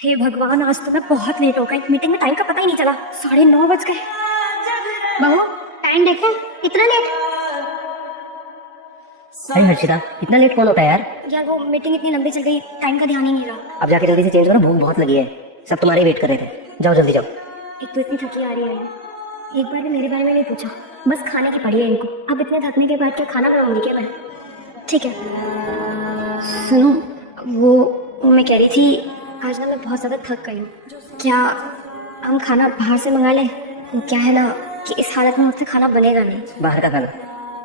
हे भगवान, आज तो मैं बहुत लेट हो गई। मीटिंग में टाइम का पता ही नहीं चला। 9:30 बज गए। बहू टाइम देखो, इतना लेट। अरे हर्षिता, इतना लेट कौन होता है यार? यार वो मीटिंग इतनी लंबी चल गई, टाइम का ध्यान ही नहीं रहा। अब जाके जल्दी से चेंज करो, भूख बहुत लगी है। सब तुम्हारे वेट कर रहे थे। जाओ जल्दी जाओ। एक तो इतनी थकी आ रही है, एक बार भी मेरे बारे में नहीं पूछा, बस खाने की पड़ी है इनको। अब इतने थकने के बाद क्या खाना बनाऊंगी क्या मैं? ठीक है। सुनो, वो मैं कह रही थी, आज ना मैं बहुत ज़्यादा थक गई हूँ। क्या हम खाना बाहर से मंगा लें? क्या है ना कि इस हालत में मुझसे खाना बनेगा नहीं। बाहर का खाना?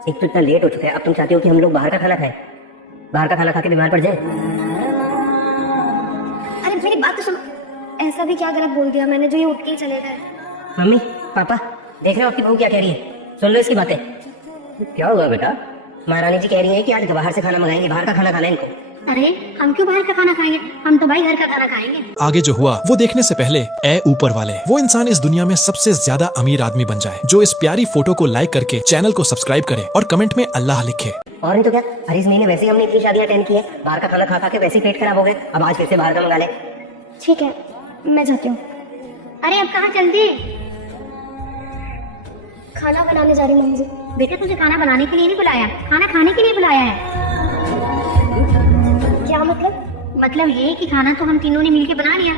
एक तो इतना लेट हो चुका है, अब तुम चाहती हो कि हम लोग बाहर का खाना खाएं? बाहर का खाना खा के बीमार पड़ जाए? अरे मेरी बात तो सुनो, ऐसा भी क्या गलत बोल दिया मैंने जो ये उठ के ही चले गए? मम्मी पापा, देख रहे हो आपकी बहू क्या कह रही है? सुन लो इसकी बातें। क्या हुआ बेटा? महारानी जी कह रही है कि आज बाहर से खाना मंगाएंगे, बाहर का खाना खाना इनको। अरे हम क्यों बाहर का खाना खाएंगे, हम तो भाई घर का खाना खाएंगे। आगे जो हुआ वो देखने से पहले ए ऊपर वाले, वो इंसान इस दुनिया में सबसे ज्यादा अमीर आदमी बन जाए जो इस प्यारी फोटो को लाइक करके चैनल को सब्सक्राइब करे और कमेंट में अल्लाह लिखे। और नहीं तो क्या, हर इस महीने वैसे ही हमने इतनी शादियां अटेंड की है, बाहर का खाना खा खा के वैसे ही पेट खराब हो गए, अब आज फिर से बाहर का मंगा ले। ठीक है, मैं जाती हूँ। अरे अब कहाँ चलती? खाना बनाने जा रही हूँ मम्मी जी। बेटा तुझे खाना बनाने के लिए नहीं बुलाया, खाना खाने के लिए बुलाया है। क्या मतलब? मतलब ये कि खाना तो हम तीनों ने मिलके बना लिया।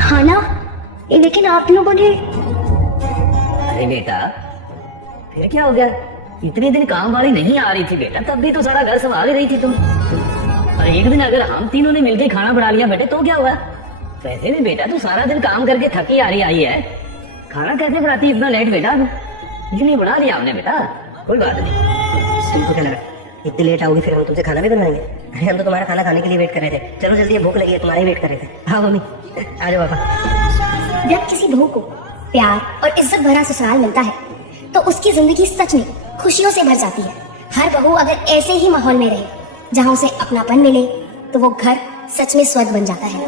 खाना? लेकिन आप लोगों ने? अरे बेटा, फिर क्या हो गया? इतने दिन काम वाली नहीं आ रही थी बेटा, तब भी तो सारा घर संभाल रही थी तुम। और एक दिन अगर हम तीनों ने मिलके खाना बना लिया बेटे तो क्या हुआ? वैसे भी बेटा तू सारा दिन काम करके थकी आ रही आई है, खाना कैसे बनाती है इतना लेट बेटा? इसलिए बना दिया हमने बेटा, कोई बात नहीं। तुमको क्या लगा इतनी लेट आओगी फिर हम तुमसे खाना भी बनवाएंगे? अरे हम तो तुम्हारा खाना खाने के लिए वेट कर रहे थे। चलो जल्दी, भूख लगी है, तुम्हारे वेट कर रहे थे। हाँ मम्मी, आ जाओ पापा। जब किसी बहू को प्यार और इज्जत भरा ससुराल मिलता है तो उसकी जिंदगी सच में खुशियों से भर जाती है। हर बहू अगर ऐसे ही माहौल में रहे जहाँ उसे अपनापन मिले तो वो घर सच में स्वर्ग बन जाता है।